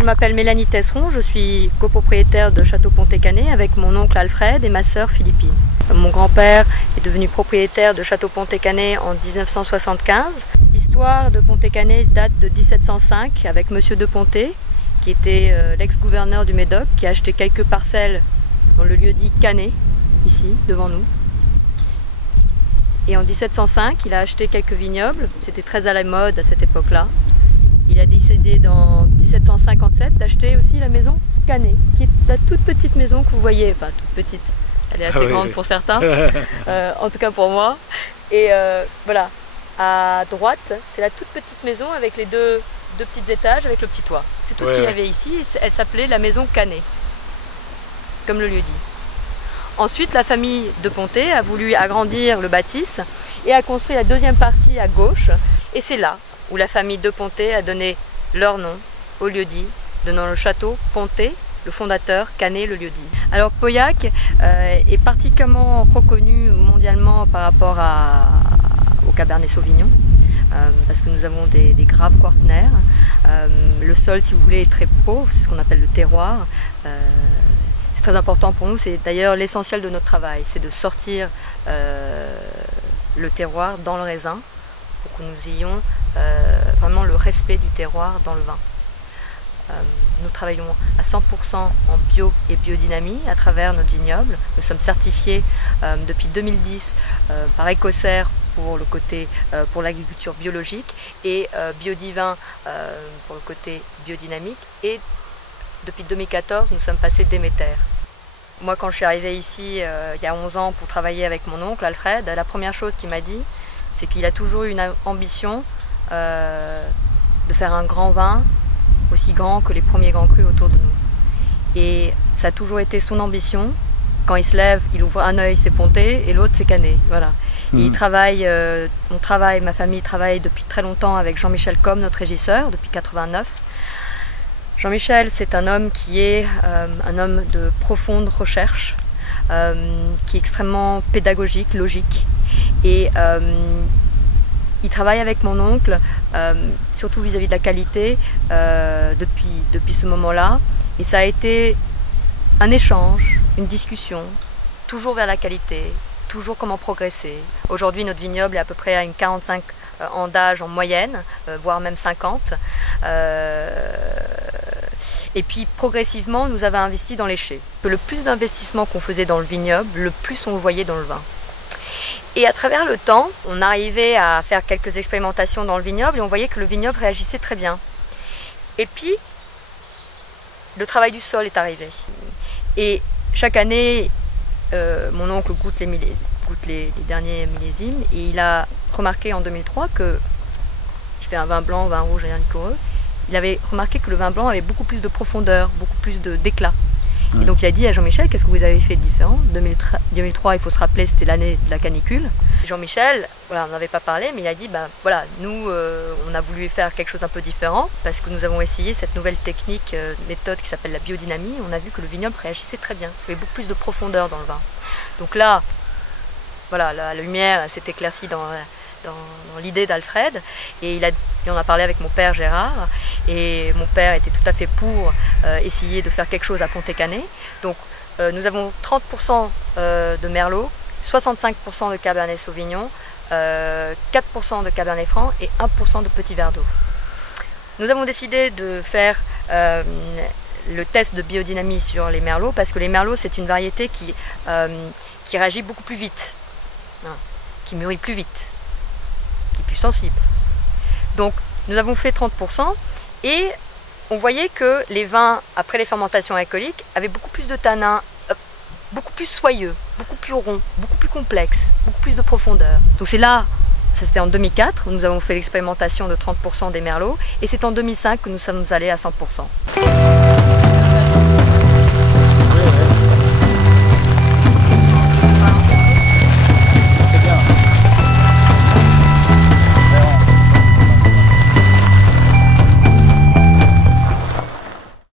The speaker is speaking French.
je m'appelle Mélanie Tesseron, je suis copropriétaire de Château Pontet-Canet avec mon oncle Alfred et ma sœur Philippine. Mon grand-père est devenu propriétaire de Château Pontet-Canet en 1975. L'histoire de Pontet-Canet date de 1705 avec Monsieur de Pontet, qui était l'ex-gouverneur du Médoc, qui a acheté quelques parcelles dans le lieu-dit Canet, ici, devant nous. Et en 1705, il a acheté quelques vignobles, c'était très à la mode à cette époque-là. Il a décidé dans 1757 d'acheter aussi la maison Canet, qui est la toute petite maison que vous voyez, enfin toute petite, elle est assez grande pour certains, en tout cas pour moi. Et voilà, à droite, c'est la toute petite maison avec les deux petits étages avec le petit toit. C'est tout ce qu'il y avait ici, elle s'appelait la maison Canet, comme le lieu dit. Ensuite, la famille de Pontet a voulu agrandir le bâtisse et a construit la deuxième partie à gauche. Et c'est là où la famille de Pontet a donné leur nom au lieu-dit, donnant le château Pontet, le fondateur, Canet, le lieu-dit. Alors Pauillac est particulièrement reconnu mondialement par rapport au Cabernet Sauvignon, parce que nous avons des graves quartenaires. Le sol, si vous voulez, est très pauvre, c'est ce qu'on appelle le terroir. C'est très important pour nous, c'est d'ailleurs l'essentiel de notre travail, c'est de sortir le terroir dans le raisin pour que nous ayons vraiment le respect du terroir dans le vin. Nous travaillons à 100% en bio et biodynamie à travers notre vignoble. Nous sommes certifiés depuis 2010 par Écossaire pour le côté pour l'agriculture biologique et Biodivin pour le côté biodynamique, et depuis 2014 nous sommes passés Déméter. Moi, quand je suis arrivée ici il y a 11 ans pour travailler avec mon oncle Alfred, la première chose qu'il m'a dit, c'est qu'il a toujours eu une ambition de faire un grand vin aussi grand que les premiers grands crus autour de nous. Et ça a toujours été son ambition. Quand il se lève, il ouvre un œil, c'est Pontet, et l'autre, c'est Canet. Voilà. Et il travaille, ma famille travaille depuis très longtemps avec Jean-Michel Combes, notre régisseur, depuis 89. Jean-Michel, c'est un homme qui est un homme de profonde recherche, qui est extrêmement pédagogique, logique. Et il travaille avec mon oncle, surtout vis-à-vis de la qualité, depuis ce moment-là. Et ça a été un échange, une discussion, toujours vers la qualité, toujours comment progresser. Aujourd'hui, notre vignoble est à peu près à une 45 ans d'âge en moyenne, voire même 50. Et puis progressivement, nous avons investi dans les chais. Le plus d'investissement qu'on faisait dans le vignoble, le plus on le voyait dans le vin. Et à travers le temps, on arrivait à faire quelques expérimentations dans le vignoble et on voyait que le vignoble réagissait très bien. Et puis, le travail du sol est arrivé. Et chaque année, mon oncle goûte les derniers millésimes, et il a remarqué en 2003 que je fais un vin blanc, un vin rouge et un liquoreux. Il avait remarqué que le vin blanc avait beaucoup plus de profondeur, beaucoup plus d'éclat. Et donc il a dit à Jean-Michel, qu'est-ce que vous avez fait de différent? 2003, il faut se rappeler, c'était l'année de la canicule. Jean-Michel, voilà, on n'avait pas parlé, mais il a dit, voilà, nous, on a voulu faire quelque chose d'un peu différent, parce que nous avons essayé cette nouvelle technique, méthode qui s'appelle la biodynamie. On a vu que le vignoble réagissait très bien, il y avait beaucoup plus de profondeur dans le vin. Donc là, voilà, la lumière s'est éclaircie dans l'idée d'Alfred, et on a parlé avec mon père Gérard, et mon père était tout à fait pour essayer de faire quelque chose à Pontet-Canet. Donc nous avons 30% de Merlot, 65% de Cabernet Sauvignon, 4% de Cabernet Franc et 1% de petits verres d'eau. Nous avons décidé de faire le test de biodynamie sur les Merlots, parce que les Merlots, c'est une variété qui réagit beaucoup plus vite, qui mûrit plus vite, qui est plus sensible. Donc nous avons fait 30% et on voyait que les vins, après les fermentations alcooliques, avaient beaucoup plus de tanins, beaucoup plus soyeux, beaucoup plus ronds, beaucoup plus complexes, beaucoup plus de profondeur. Donc c'est là, ça c'était en 2004, où nous avons fait l'expérimentation de 30% des Merlots, et c'est en 2005 que nous sommes allés à 100%.